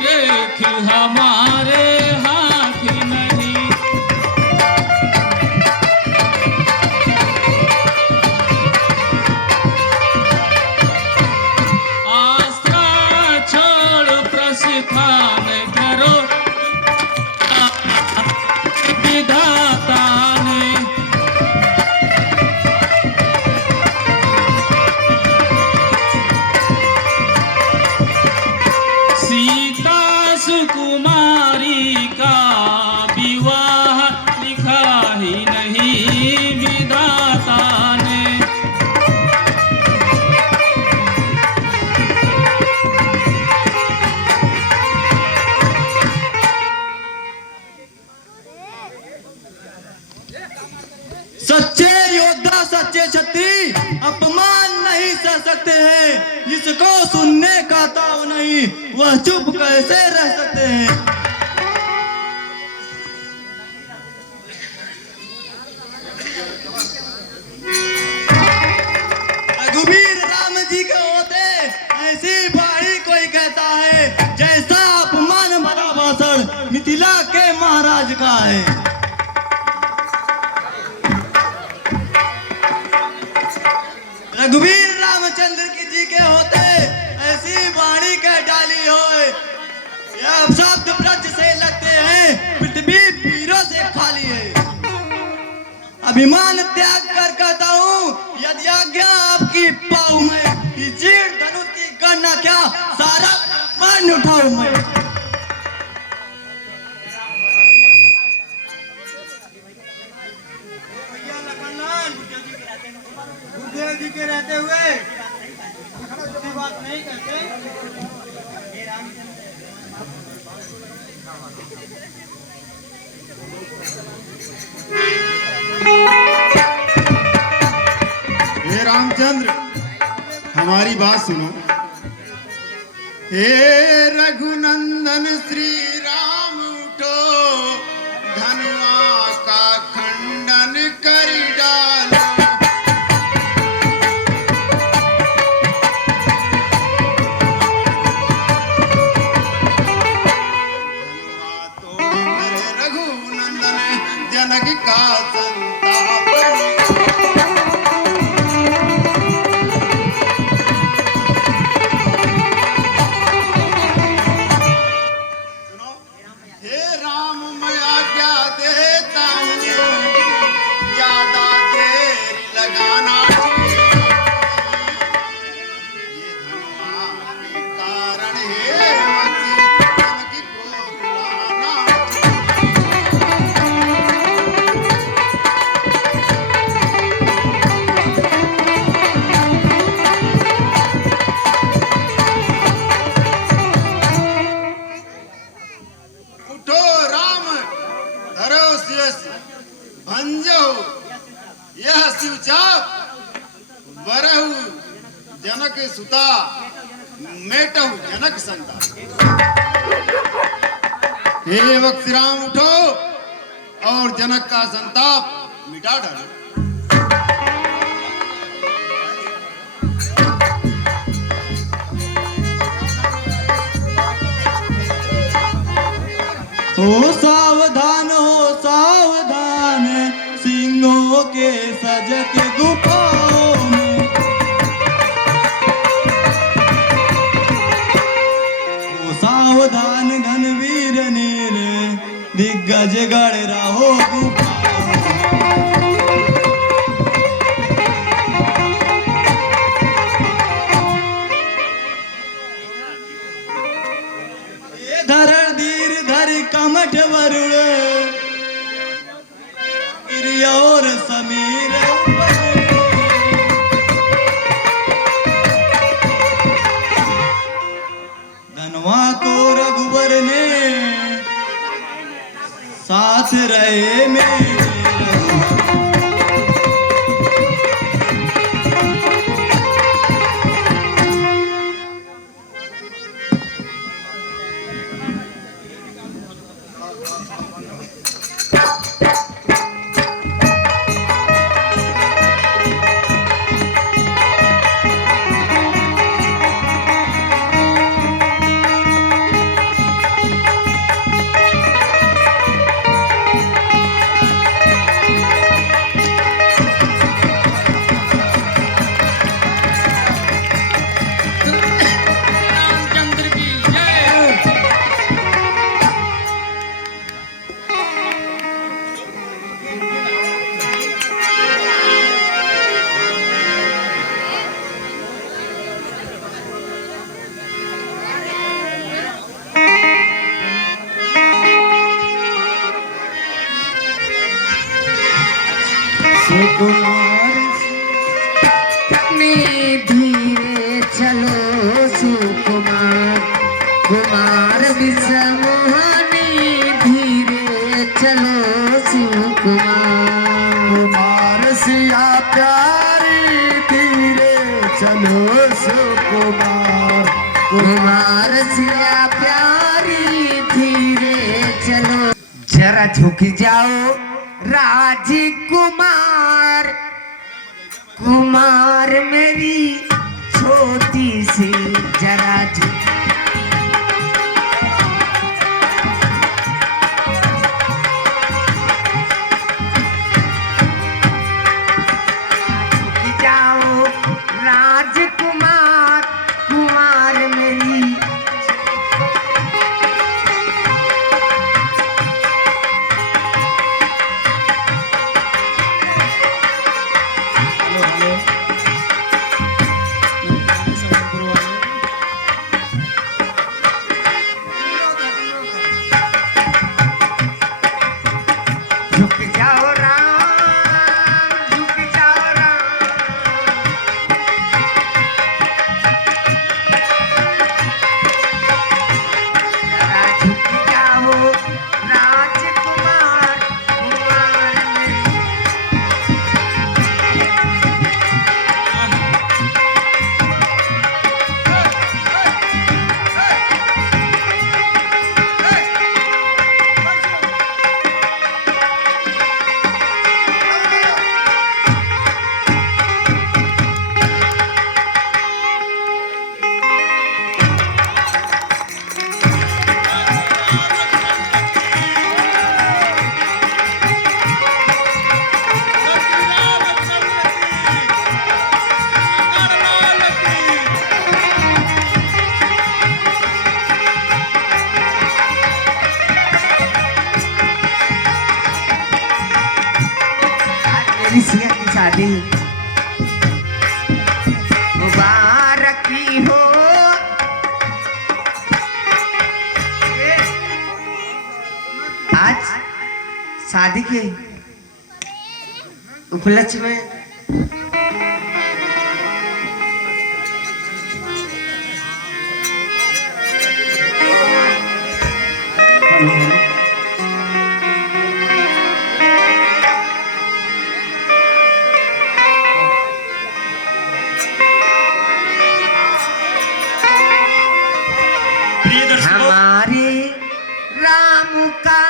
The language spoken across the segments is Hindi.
रेख हमारे हाथ नहीं। आस्था छोड़ प्रस्थान करो विधाता ने। सीता सुकुमारी का विवाह लिखा ही नहीं विधाता ने। सच्चे योद्धा सच्चे क्षत्रिय अपमान नहीं सह सकते हैं। जिसको सुनने का ताव नहीं वह चुप कैसे रह सकते हैं। रघुवीर राम जी के होते ऐसी बाणी कोई कहता है। जैसा अपमान भरा भाषण मिथिला के महाराज का है। रघुवीर रामचंद्र की जी के होते ऐसी वाणी कह डाली होए। यह शब्द ब्रज से लगते हैं पृथ्वी पीरों से खाली है। अभिमान त्याग कर कहता हूँ यदि आज्ञा आपकी पाऊं मैं। इस चीड़ धनुष की गणना क्या सारा मान उठाऊं मैं। गुरुदेव जी के रहते हुए बात नहीं करते। हे रामचंद्र हमारी बात सुनो। हे रघुनंदन श्री राम उठो धनुआ का खंडन कर डालो। जनक का संताप सुनो। हे राम मैं आज्ञा देता हूँ ज्यादा देर लगाना। ये धनुआ के कारण हे जनक को रुलाना। भंजो यह शिवचाप वरहु जनक सुता मेटहु जनक संता। हे वक्त राम उठो और जनक का संताप मिटा डालो। हो सावधान सिंहों के सजग गुफाओं में। हो सावधान घनवीर नीर दिग्गज गढ़ रहो गुफाओं में। धरण धीर धरि कमठ वरुण गिरि और समीर। धनवा को रघुवर ने साथ रहे मेरे। कुमार विषमोहनी धीरे चलो शिव कुमार। कुमार सिया प्यारी धीरे चलो सुकुमार। कुमार सिया प्यारी धीरे चलो। जरा झुक जाओ राजकुमार, कुमार मेरी छोटी सी जरा झुक जाओ राजकुमार, कुमार मेरी हेलो हेलो गुरु वाले झुक जाओ राम, झुक जाओ राम। जरा झुक जाओ राजकुमार, कुमार मेरी मेरी सिया की शादी मुबारक की हो। आज शादी के उपलक्ष्य में हेलो हेलो प्रिय दर्शकों हमारे राम का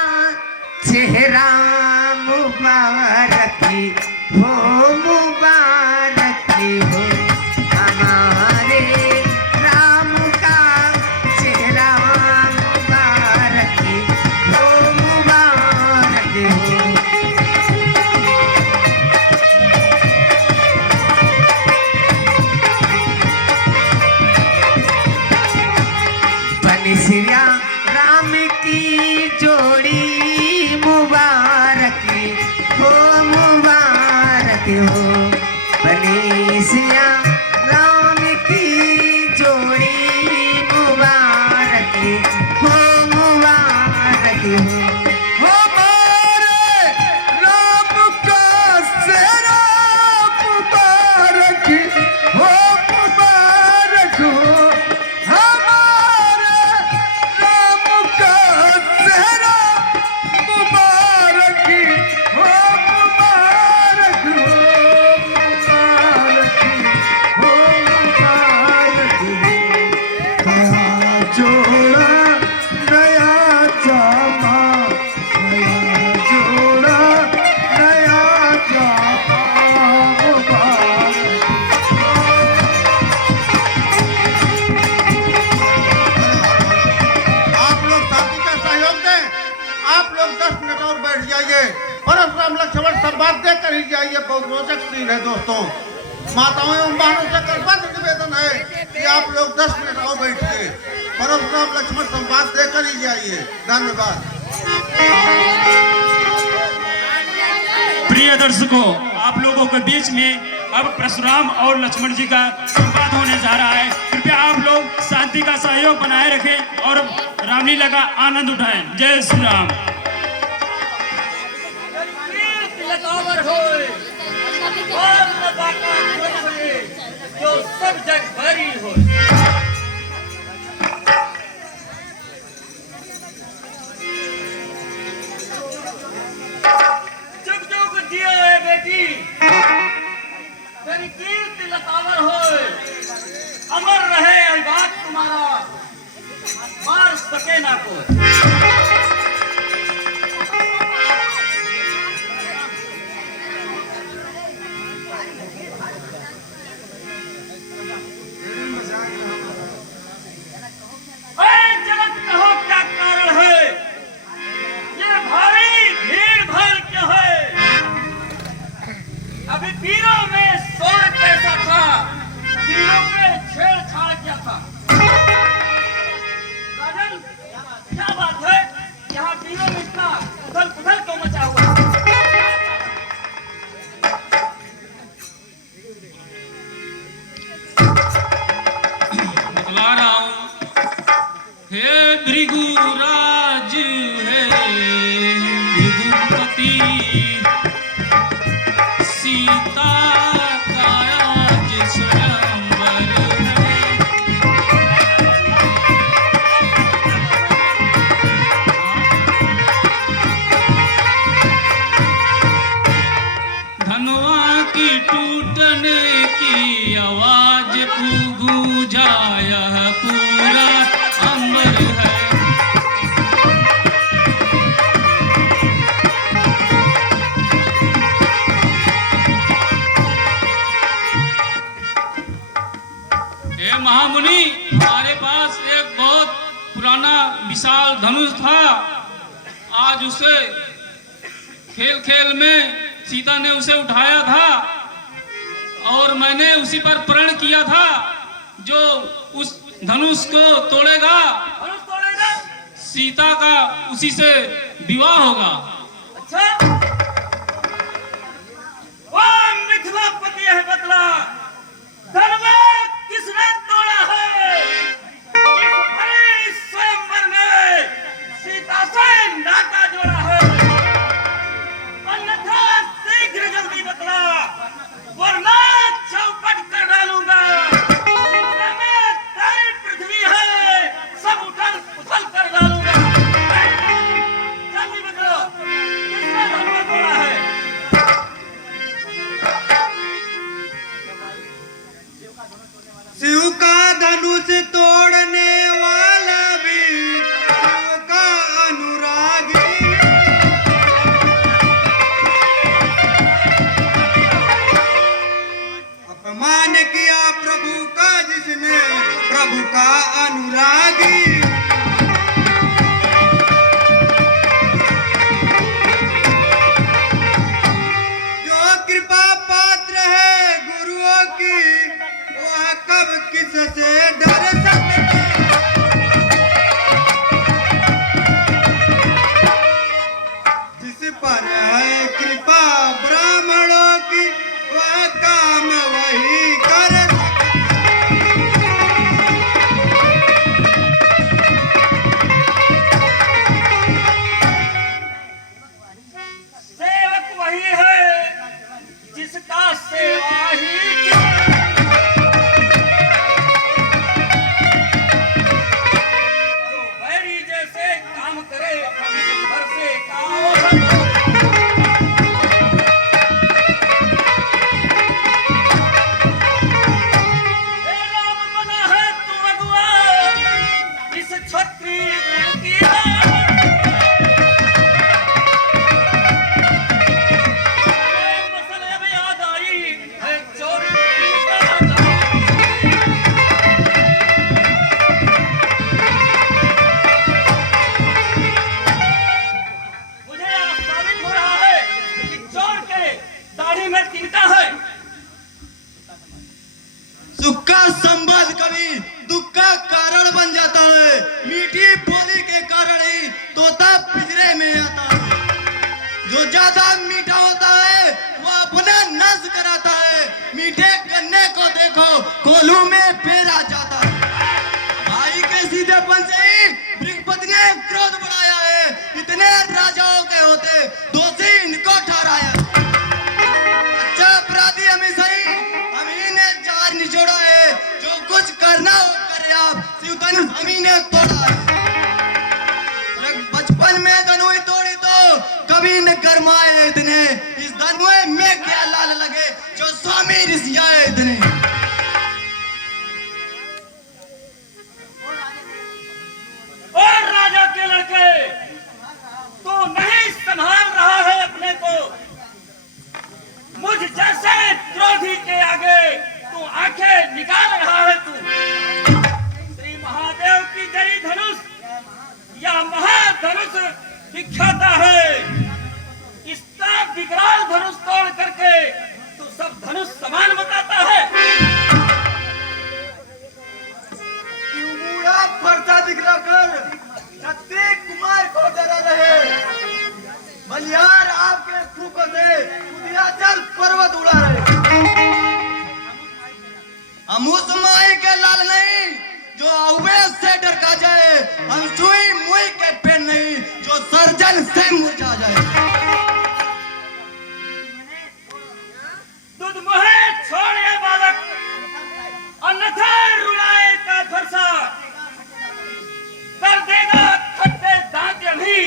चेहरा मुबारक हो, मुबारक हो। हमारे राम का चेहरा मुबारक हो, मुबारक हो। बनी सिया राम की जोड़ी मुबारक हो, मुबारक हो। बनी सिया राम की जोड़ी मुबारक हो, मुबारक हो। हमारे राम का सेहरा मुबारक हो, मुबारक हो। हमारे राम का सेहरा मुबारक हो, मुबारक हो, मुबारक हो, मुबारक हो। नया जोड़ा नया जामा, नया जोड़ा नया जामा मुबारक। आप लोग शादी का सहयोग दें। आप लोग 10 मिनट और बैठ जाइए। परशुराम लक्ष्मण संवाद देकर ही जाइए। बहुत रोचक सीन है दोस्तों। माताओं एवं बहनों से करबद्ध निवेदन है कि आप लोग 10 मिनट और बैठिए। परशुराम लक्ष्मण संवाद देकर ही जाइए। धन्यवाद। प्रिय दर्शकों, आप लोगों के बीच में अब परशुराम और लक्ष्मण जी का संवाद होने जा रहा है। कृपया आप लोग शांति का सहयोग बनाए रखें और रामलीला का आनंद उठाएं। जय श्री राम। जो सब जग भरी हो। सके ना को। जगत कहो क्या कारण है, ये भारी भीड़ भाड़ क्या है। अभी पीरों में शोर कैसा था, पीरों में छेड़छाड़ क्या था। राजन, क्या बात है, यहाँ पीरों में इतना उथल पुथल क्यों मचा हुआ है? बतला रहा हूँ, हे भृगुराज है भृगुपति, सीता का आज स्वयंवर है। धनवा की टूटने की आवाज गूंजाया पूरा अंबर है। हे महामुनि, हमारे पास एक बहुत पुराना विशाल धनुष था। आज उसे खेल खेल में सीता ने उसे उठाया था और मैंने उसी पर प्रण किया था, जो उस धनुष को तोड़ेगा सीता का उसी से विवाह होगा। अच्छा, वो मिथिलापति है बदला, धनवा किसने तोड़ा है? इस भरे स्वयंवर में सीता से नाता जोड़ा है। अन्यथा शीघ्र जल्दी बतला, वरना चौपट कर डालूंगा। जितने में सारी पृथ्वी है, सब उथल पुथल कर डालूंगा। जल्दी बतलो, किसने धनवा तोड़ा है? शिव का धनुष तोड़ने वाला भी शिव का अनुरागी। अपमान किया प्रभु का जिसने, प्रभु का अनुरागी। जो कृपा पात्र है गुरुओं की, वह कब किससे डर सकता। जिस पर है कृपा ब्राह्मणों की, वह काम वही कर सकता। सेवक वही है जिसका सेवा ही जीवन। जो बैरी जैसे काम करे, उस घर से काम हे राम बना है तू अगुआ, इस क्षत्रिय कुल की मसले अब याद आई है चोरी की बात। मुझे आज साबित हो रहा है कि चोर के दाढ़ी में तिनका है। सुख का संबंध कभी दुख का कारण बन जाता है। मीठी बोली के कारण ही तोता पिंजरे में आता है। जो ज्यादा मीठा होता है वो अपना नष्ट कराता है। मीठे गन्ने को देखो कोल्हू में फेरा जाता है। भाई के सीधेपन से ही बृहस्पति ने क्रोध बढ़ाया है। इतने राजाओं के होते दोषी इनको ठहराया। अच्छा अपराधी हमेशा ही हम ही ने जार निचोड़ा है। जो कुछ करना हो करे आप, शिव धनुष हम ही ने तोड़ा है। बचपन में धनुष तोड़ी तो कभी न गरमाए इतने। इस धनुष में क्या लाल लगे जो स्वामी ऋषियाए इतने। और धनुष दिखाता है। इसका विकराल धनुष तोड़ करके तो सब धनुष समान बताता है। बूढ़ा फरसा दिखलाकर शक्ति कुमार को डरा रहे। बलिहार आपके फूकों से विंध्याचल पर्वत उड़ा रहे। हम उस माई के लाल नहीं जो अवैध से डर का जाए। हम सुई मुई के पेड़ नहीं जो सर्जन से मुरझा जाए। दूध मोहे छोड़े बालक, अन्यथा रुलाएगा फरसा। कर देगा खट्टे दांत अभी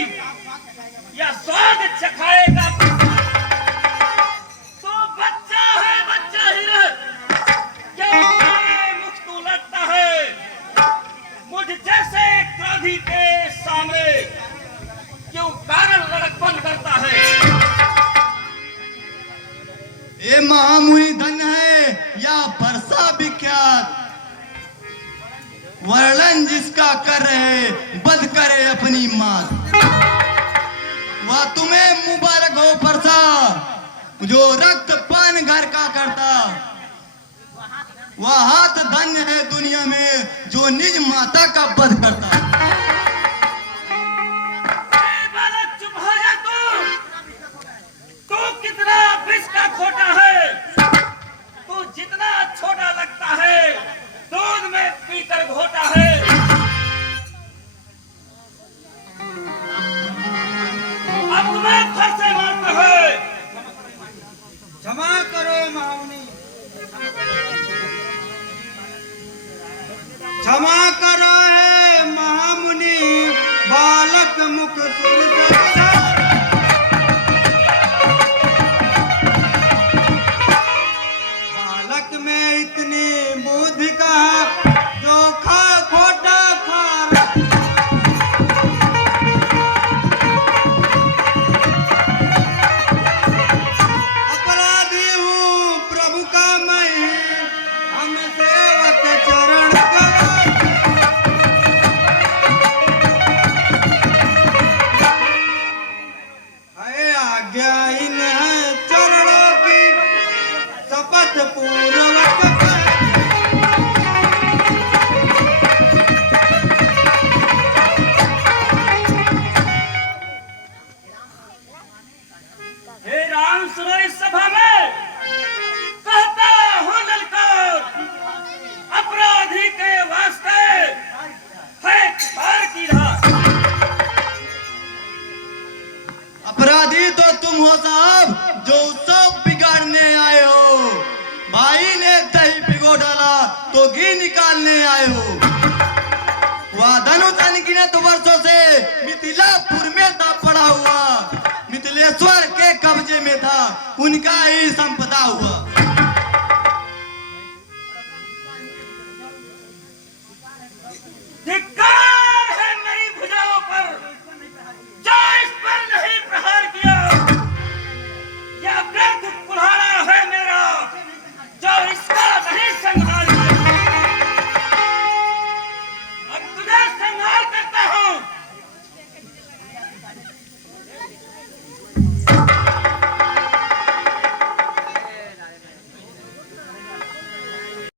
या स्वाद चखाएगा। तो बच्चा है बच्चा ही रह, क्या मुख तू लगता है मुझ जैसे क्रोधी के सामने। क्यों कारण लड़कपन करता है। ये महामुनि धन है या वर्षा विख्यात। वर्णन जिसका कर रहे बद करे अपनी मात। वह तुम्हें मुबारक हो वर्षा जो रक्त पान घर का करता। वह हाथ धन्य है दुनिया में जो निज माता का वध करता। बालक चुप हो जा तू कितना विष का खोटा है। तू जितना छोटा लगता है दूध में पीकर घोटा है। अब तुम्हें फिर से मारता है। क्षमा करो महामुनि, क्षमा करो है महामुनि। बालक मुख सुर बालक में इतनी बुद्धि कहाँ जो खा खोटा खा। अपराधी हूँ प्रभु का मैं, हम सेवक चरण का। है आज्ञा इन चरणों की शपथ पूर्वक कर। हे राम सुनो इस सभा में कहता हूँ ललकार। अपराधी के वास्ते है पार की धार। अपराधी तो तुम हो साहब जो सब बिगाड़ने आए हो। भाई ने दही भिगो डाला तो घी निकालने आए हो। वह धनुष अनगिनत वर्षों से मिथिलापुर में था पड़ा हुआ। मिथिलेश्वर के कब्जे में था उनका ही संपदा हुआ।